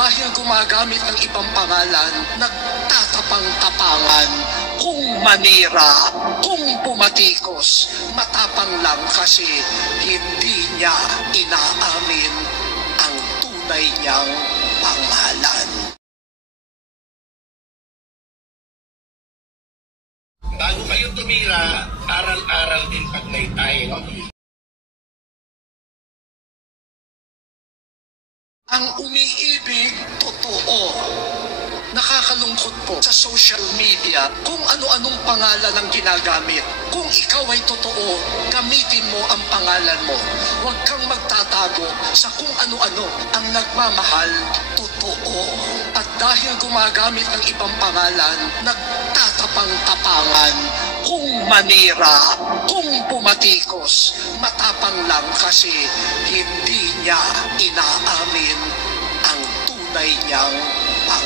dahil gumagamit ng ibang pangalan, nagtatapang-tapangan. Kung manira, kung pumatikos, matapang lang kasi hindi niya inaamin ang tunay niyang pangalan. Bago kayo tumira, aral-aral din Tagaytay. Ang umiibig, totoo. Nakakalungkot po sa social media kung ano-anong pangalan ang ginagamit. Kung ikaw ay totoo, gamitin mo ang pangalan mo. Huwag kang magtatago sa kung ano-ano ang nagmamahal, totoo. At dahil gumagamit ng ibang pangalan, nagtatapang-tapangan. Kung manira, kung pumatikos, matapang lang kasi hindi niya inaamin ang tunay niyang pangalan.